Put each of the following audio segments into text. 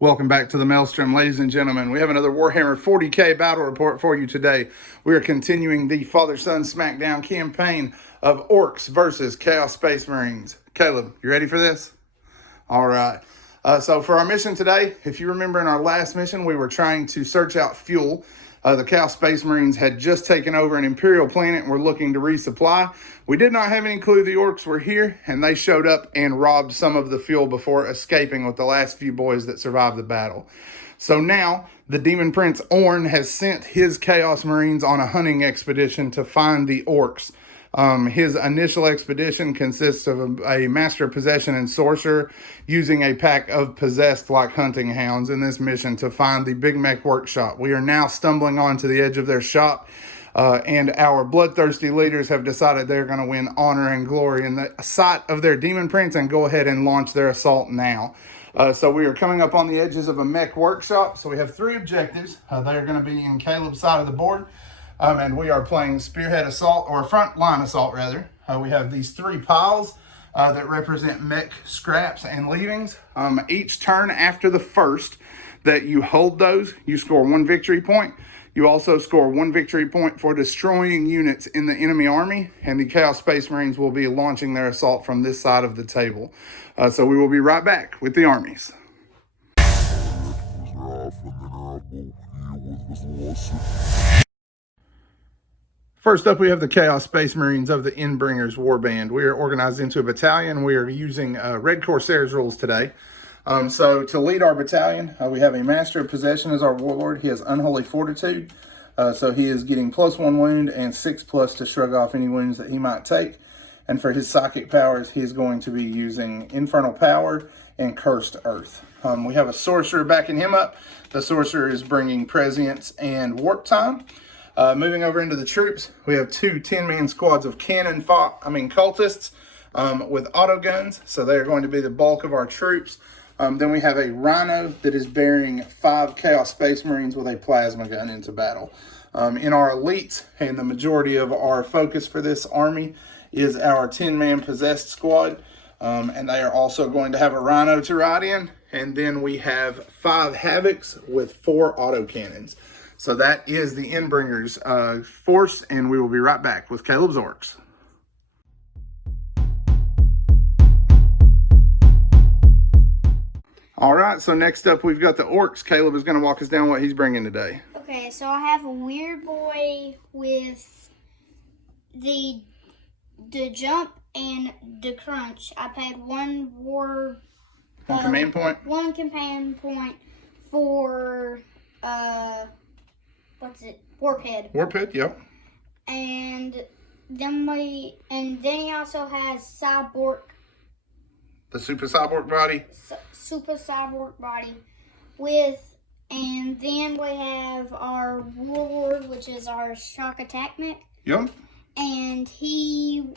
Welcome back to the Maelstrom, ladies and gentlemen. We have another Warhammer 40k battle report for you today. We are continuing the Father-Son Smackdown campaign of Orcs versus Chaos Space Marines. Caleb, you ready for this? All right. So for our mission today, if you remember in our last mission, we were trying to search out fuel. The Chaos Space Marines had just taken over an Imperial planet and were looking to resupply. We did not have any clue the Orcs were here, and they showed up and robbed some of the fuel before escaping with the last few boys that survived the battle. So now, the Demon Prince Orn has sent his Chaos Marines on a hunting expedition to find the Orcs. His initial expedition consists of a Master of Possession and Sorcerer using a pack of possessed like hunting hounds in this mission to find the Big Mech Workshop. We are now stumbling onto the edge of their shop, and our bloodthirsty leaders have decided they're going to win honor and glory in the sight of their Demon Prince and go ahead and launch their assault now. So we are coming up on the edges of a mech workshop. So we have three objectives. They are going to be in Caleb's side of the board. And we are playing Spearhead Assault, or Front Line Assault, rather. We have these three piles that represent mech scraps and leavings. Each turn after the first that you hold those, you score 1 victory point. You also score 1 victory point for destroying units in the enemy army, and the Chaos Space Marines will be launching their assault from this side of the table. So we will be right back with the armies. First up, we have the Chaos Space Marines of the Endbringers Warband. We are organized into a battalion. We are using Red Corsairs rules today. So to lead our battalion, we have a Master of Possession as our warlord. He has Unholy Fortitude, so he is getting +1 wound and 6+ to shrug off any wounds that he might take. And for his psychic powers, he is going to be using Infernal Power and Cursed Earth. We have a Sorcerer backing him up. The Sorcerer is bringing Prescience and Warp Time. Moving over into the troops, we have two 10-man squads of cultists with auto guns, so they are going to be the bulk of our troops. Then we have a Rhino that is bearing 5 Chaos Space Marines with a plasma gun into battle. In our elites, and the majority of our focus for this army is our 10-man possessed squad, and they are also going to have a Rhino to ride in. And then we have 5 Havocs with 4 autocannons. So that is the Endbringers force, and we will be right back with Caleb's Orcs. All right, so next up we've got the Orcs. Caleb is going to walk us down what he's bringing today. Okay, so I have a weird boy with the jump and the crunch. I paid one command point. 1 command point for Warphead. Warphead, yep. And then he also has Cyborg. The Super Cyborg body. Super Cyborg body and then we have our Warlord, which is our shock attack mech. Yep. And he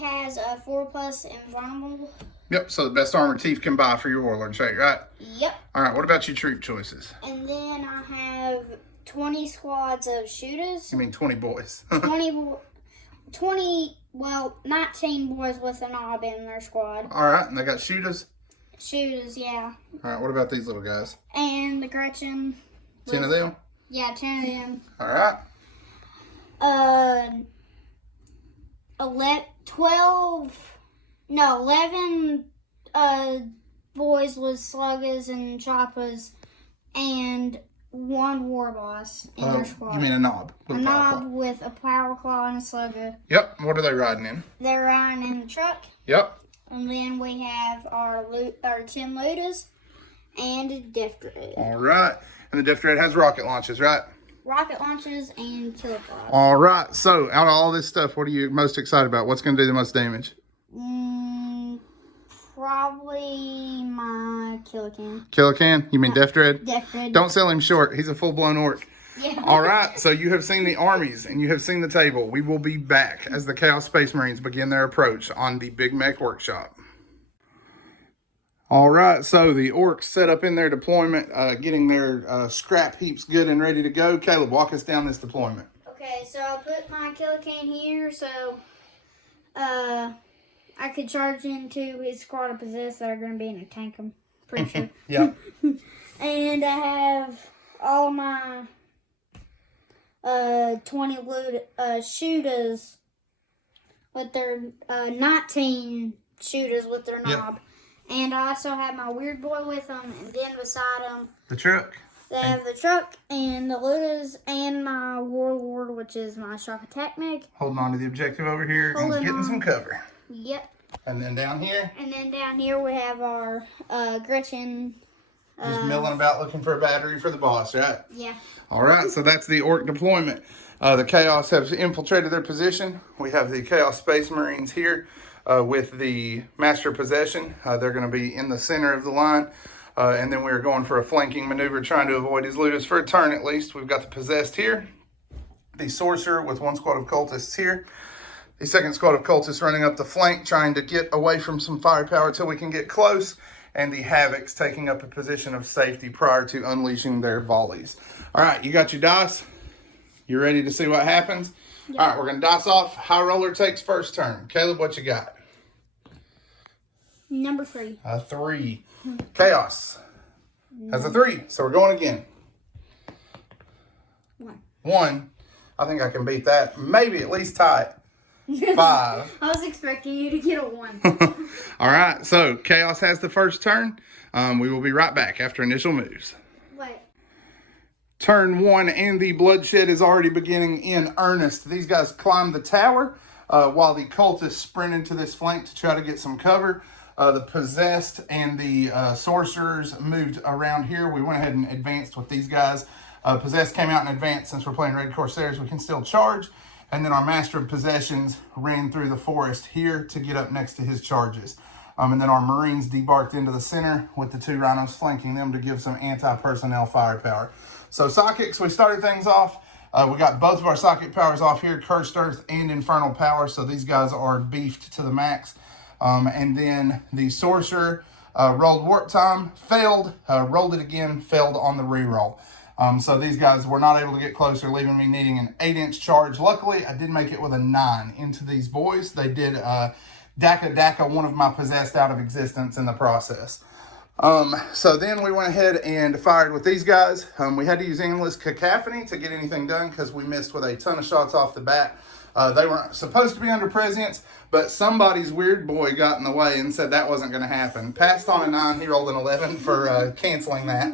has a 4+ invulnerable. Yep, so the best armor Teeth can buy for your Warlord trait, right? Yep. All right, what about your troop choices? And then I have 20 squads of shooters. You mean 20 boys? 19 boys with a knob in their squad. All right, and they got shooters? Shooters, yeah. All right, what about these little guys? And the Gretchen. 10 of them? Yeah, 10 of them. All right. 11 boys with sluggers and choppers, and 1 war boss in their squad. You mean a knob? A knob with a power claw and a slugger. Yep. What are they riding in? They're riding in the truck. Yep. And then we have our 10 looters and a Death Dread. All right. And the Death Dread has rocket launches, right? Rocket launches and killer pods. All right. So out of all this stuff, what are you most excited about? What's going to do the most damage? Probably my Killer Can. Killer Can? You mean Death Dread? Death Dread. Don't sell him short. He's a full-blown orc. Yeah. All right. So you have seen the armies and you have seen the table. We will be back as the Chaos Space Marines begin their approach on the Big Mech Workshop. All right. So the orcs set up in their deployment, getting their scrap heaps good and ready to go. Caleb, walk us down this deployment. Okay, so I put my Killer Can here, so I could charge into his squad of possessed that are going to be in a pretty sure. Yep. And I have all my 20 shooters with their 19 shooters with their knob. And I also have my weird boy with them, and then beside them, The truck. they have the truck and the looters and my warlord, which is my shock attack meg. Holding on to the objective over here and getting some cover. Yep. And then down here. And then down here we have our Gretchen. Just milling about looking for a battery for the boss, right? Yeah. All right, so that's the Orc deployment. The Chaos have infiltrated their position. We have the Chaos Space Marines here with the Master of Possession. They're going to be in the center of the line. And then we are going for a flanking maneuver, trying to avoid his looters for a turn at least. We've got the Possessed here. The Sorcerer with one squad of Cultists here. The second squad of Cultists running up the flank, trying to get away from some firepower until we can get close. And the Havocs taking up a position of safety prior to unleashing their volleys. All right, you got your dice? You ready to see what happens? Yep. All right, we're going to dice off. High roller takes first turn. Caleb, what you got? Number 3. A 3. Chaos has a 3, so we're going again. 1. I think I can beat that. Maybe at least tie it. 5. I was expecting you to get a 1. All right, so Chaos has the first turn. We will be right back after initial moves. Wait. Turn 1 and the bloodshed is already beginning in earnest. These guys climb the tower while the cultists sprint into this flank to try to get some cover. The Possessed and the Sorcerers moved around here. We went ahead and advanced with these guys. Possessed came out in advance. Since we're playing Red Corsairs, we can still charge. And then our Master of Possessions ran through the forest here to get up next to his charges. And then our Marines debarked into the center with the 2 Rhinos flanking them to give some anti-personnel firepower. So Psychics, we started things off. We got both of our Psychic powers off here, Cursed Earth and Infernal Power. So these guys are beefed to the max. And then the Sorcerer rolled Warp Time, failed, rolled it again, failed on the reroll. So these guys were not able to get closer, leaving me needing an 8-inch charge. Luckily, I did make it with a 9 into these boys. They did Daka one of my Possessed out of existence in the process. So then we went ahead and fired with these guys. We had to use Endless Cacophony to get anything done because we missed with a ton of shots off the bat. They weren't supposed to be under prescience, but somebody's weird boy got in the way and said that wasn't going to happen. Passed on a 9, he rolled an 11 for canceling that.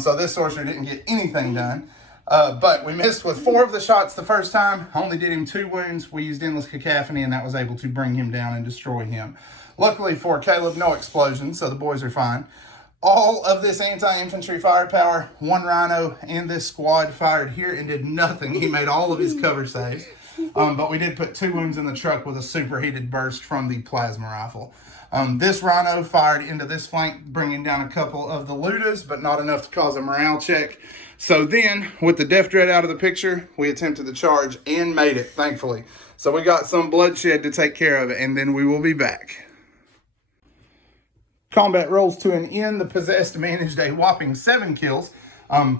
So this Sorcerer didn't get anything done. But we missed with 4 of the shots the first time. Only did him 2 wounds. We used Endless Cacophony, and that was able to bring him down and destroy him. Luckily for Caleb, no explosions, so the boys are fine. All of this anti-infantry firepower, 1 Rhino and this squad fired here and did nothing. He made all of his cover saves. But we did put 2 wounds in the truck with a superheated burst from the plasma rifle. This Rhino fired into this flank, bringing down a couple of the looters, but not enough to cause a morale check. So then, with the Death Dread out of the picture, we attempted to charge and made it, thankfully. So we got some bloodshed to take care of, and then we will be back. Combat rolls to an end. The Possessed managed a whopping 7 kills,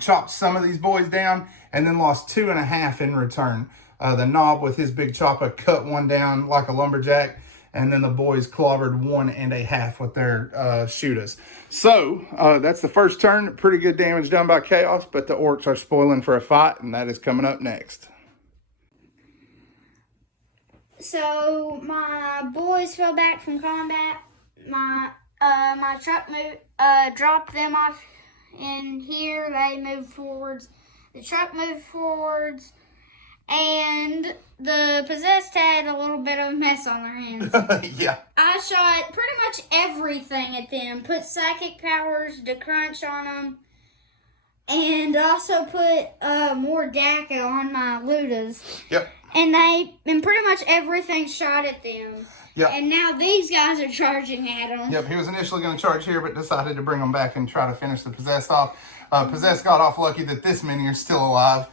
chopped some of these boys down, and then lost 2.5 in return. The Knob with his big chopper cut 1 down like a lumberjack, and then the boys clobbered 1.5 with their shooters. So that's the first turn. Pretty good damage done by Chaos, but the Orcs are spoiling for a fight, and that is coming up next. So my boys fell back from combat. My truck dropped them off in here. They moved forwards. The truck moved forwards. And the Possessed had a little bit of a mess on their hands. Yeah. I shot pretty much everything at them. Put Psychic powers to crunch on them. And also put more Daka on my Ludas. Yep. And pretty much everything shot at them. Yep. And now these guys are charging at them. Yep, he was initially going to charge here, but decided to bring them back and try to finish the Possessed off. Possessed got off lucky that this many are still alive.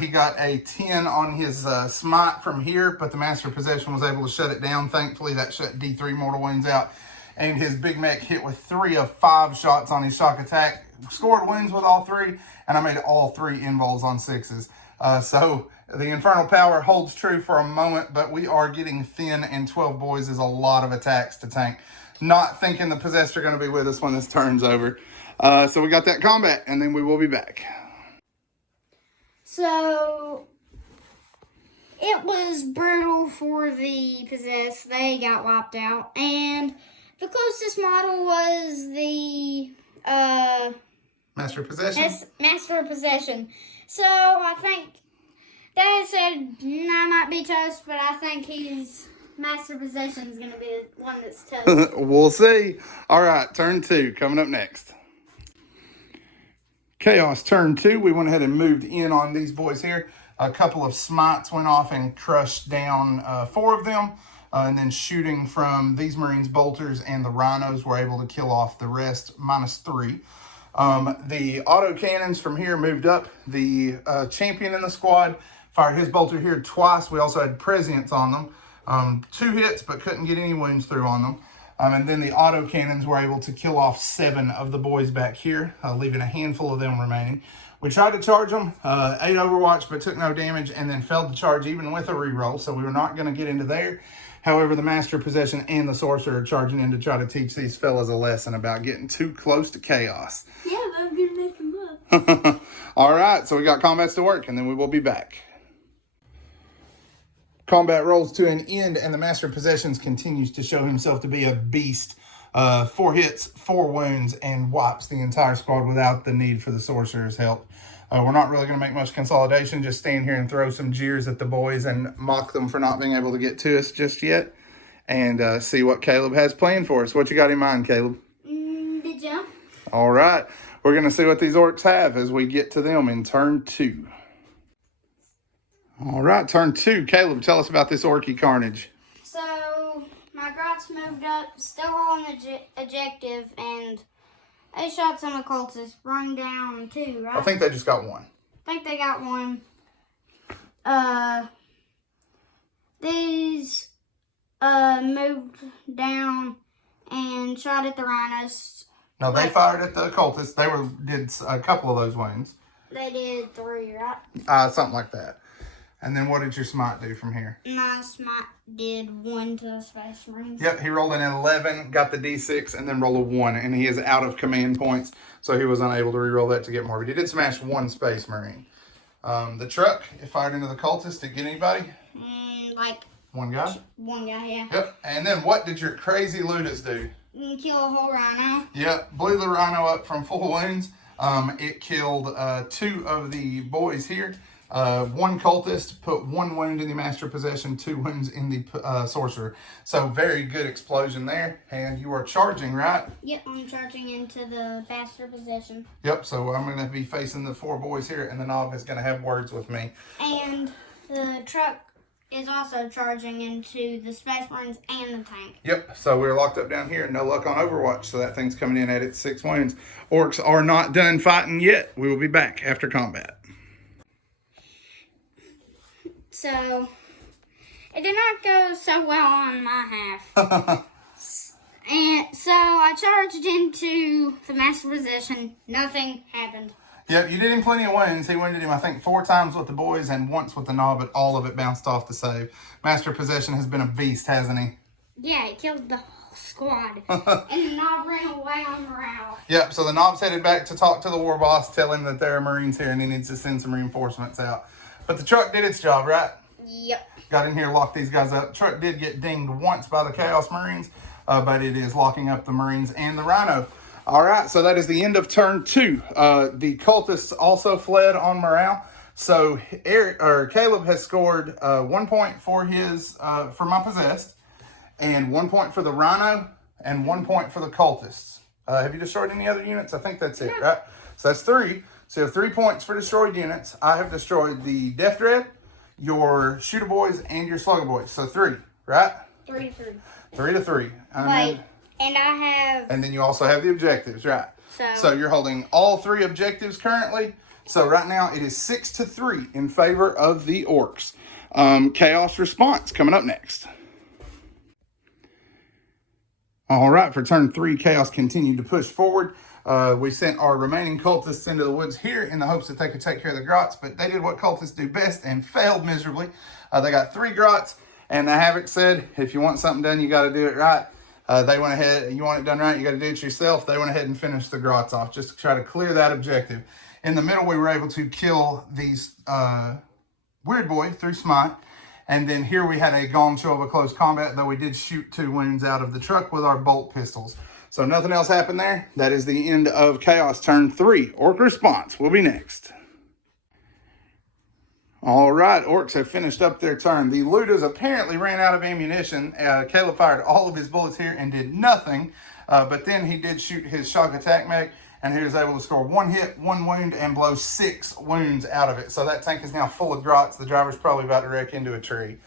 He got a 10 on his smite from here, but the Master of Possession was able to shut it down. Thankfully, that shut D3 mortal wounds out. And his big mech hit with 3 of 5 shots on his shock attack. Scored wounds with all 3, and I made all 3 invols on 6s. So the Infernal Power holds true for a moment, but we are getting thin, and 12 boys is a lot of attacks to tank. not thinking the possessed are going to be with us when this turn's over. So we got that combat, and then we will be back. So it was brutal for the possessed. They got wiped out, and the closest model was the Master of Possession. Master of Possession. So I think Dad said I might be toast, but I think Master of Possession is going to be the one that's toast. We'll see. All right, turn 2 coming up next. Chaos turn 2. We went ahead and moved in on these boys here. A couple of smites went off and crushed down 4 of them. And then shooting from these Marines, bolters, and the rhinos were able to kill off the rest, -3. The auto cannons from here moved up. The champion in the squad fired his bolter here twice. We also had prescience on them. 2 hits, but couldn't get any wounds through on them. And then the auto cannons were able to kill off 7 of the boys back here, leaving a handful of them remaining. We tried to charge them, 8 Overwatch, but took no damage, and then failed to charge even with a reroll, so we were not going to get into there. However, the Master of Possession and the Sorcerer are charging in to try to teach these fellas a lesson about getting too close to chaos. Yeah, but I'm going to make them up. All right, so we got combats to work, and then we will be back. Combat rolls to an end, and the Master of Possessions continues to show himself to be a beast. 4 hits, 4 wounds, and wipes the entire squad without the need for the Sorcerer's help. We're not really going to make much consolidation, just stand here and throw some jeers at the boys and mock them for not being able to get to us just yet, and see what Caleb has planned for us. What you got in mind, Caleb? The jump. All right, we're going to see what these orcs have as we get to them in turn 2. All right, turn 2. Caleb, tell us about this orky carnage. So my grots moved up, still on the objective, and they shot some occultists, bring down 2, right? I think they just got 1. I think they got 1. These moved down and shot at the rhinos. No, they fired at the occultists. They did a couple of those wounds. They did 3, right? Something like that. And then what did your smite do from here? My smite did 1 to the Space Marines. Yep, he rolled an 11, got the D6, and then rolled a 1. And he is out of command points, so he was unable to reroll that to get more. But he did smash 1 Space Marine. The truck, it fired into the cultist. Did it get anybody? Like 1 guy? 1 guy, yeah. Yep. And then what did your crazy Ludus do? Kill a whole rhino. Yep, blew the rhino up from full wounds. It killed 2 of the boys here. 1 cultist, put 1 wound in the Master of Possession, 2 wounds in the Sorcerer. So very good explosion there. And you are charging, right? Yep, I'm charging into the Master of Possession. Yep, so I'm going to be facing the 4 boys here, and the Knob is going to have words with me. And the truck is also charging into the Space Marines and the tank. Yep, so we're locked up down here. No luck on Overwatch, so that thing's coming in at its 6 wounds. Orcs are not done fighting yet. We will be back after combat. So, it did not go so well on my half. And so I charged into the Master Possession. Nothing happened. Yep, you did him plenty of wounds. He wounded him, I think, 4 times with the boys and once with the Knob, but all of it bounced off the save. Master Possession has been a beast, hasn't he? Yeah, he killed the whole squad. And the Knob ran away on morale. Yep, so the Knob's headed back to talk to the war boss, tell him that there are Marines here and he needs to send some reinforcements out. But the truck did its job, right? Yep. Got in here, locked these guys up. Truck did get dinged once by the Chaos Marines, but it is locking up the Marines and the Rhino. All right, so that is the end of turn 2. The cultists also fled on morale. So Caleb has scored 1 point for for my possessed, and 1 point for the Rhino, and 1 point for the cultists. Have you destroyed any other units? I think that's it, right? So that's 3. So you have 3 points for destroyed units. I have destroyed the Death Dread, your Shooter Boys, and your Slugger Boys. So 3, right? 3 to 3. 3 to 3. Wait, and I have... And then you also have the objectives, right? So you're holding all 3 objectives currently. So right now it is 6 to 3 in favor of the Orcs. Chaos Response coming up next. All right, for turn 3, Chaos continued to push forward. We sent our remaining cultists into the woods here in the hopes that they could take care of the grots, but they did what cultists do best and failed miserably. They got 3 grots, and the Havoc said, if you want something done, you got to do it right. They went ahead, you want it done right, you got to do it yourself. They went ahead and finished the grots off just to try to clear that objective. In the middle, we were able to kill these Weird Boy through Smite. And then here we had a gong show of a close combat, though we did shoot 2 wounds out of the truck with our bolt pistols. So nothing else happened there. That is the end of Chaos turn 3. Orc response will be next. All right, Orcs have finished up their turn. The looters apparently ran out of ammunition. Caleb fired all of his bullets here and did nothing. But then he did shoot his shock attack mech, and he was able to score 1 hit, 1 wound, and blow 6 wounds out of it. So that tank is now full of grots. The driver's probably about to wreck into a tree.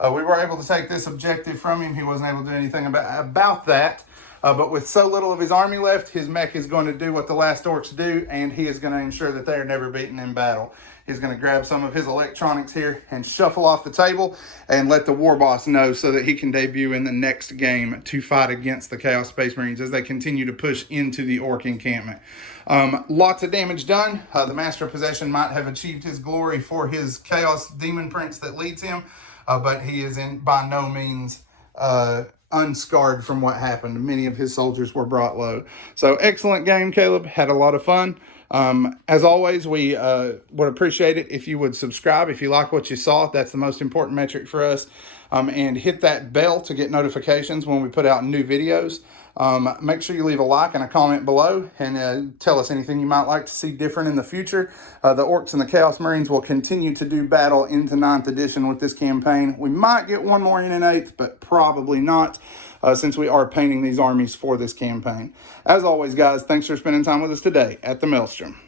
We were able to take this objective from him. He wasn't able to do anything about that. But with so little of his army left, his mech is going to do what the last Orcs do, and he is going to ensure that they are never beaten in battle. He's going to grab some of his electronics here and shuffle off the table and let the war boss know so that he can debut in the next game to fight against the Chaos Space Marines as they continue to push into the Orc encampment. Lots of damage done. The Master of Possession might have achieved his glory for his Chaos Demon Prince that leads him, but he is by no means unscarred from what happened. Many of his soldiers were brought low. So excellent game, Caleb. Had a lot of fun. As always, we would appreciate it if you would subscribe if you like what you saw. That's the most important metric for us. And hit that bell to get notifications when we put out new videos. Make sure you leave a like and a comment below and tell us anything you might like to see different in the future. The Orcs and the Chaos Marines will continue to do battle into 9th edition with this campaign. We might get one more in 8th, but probably not, since we are painting these armies for this campaign. As always, guys, thanks for spending time with us today at the Maelstrom.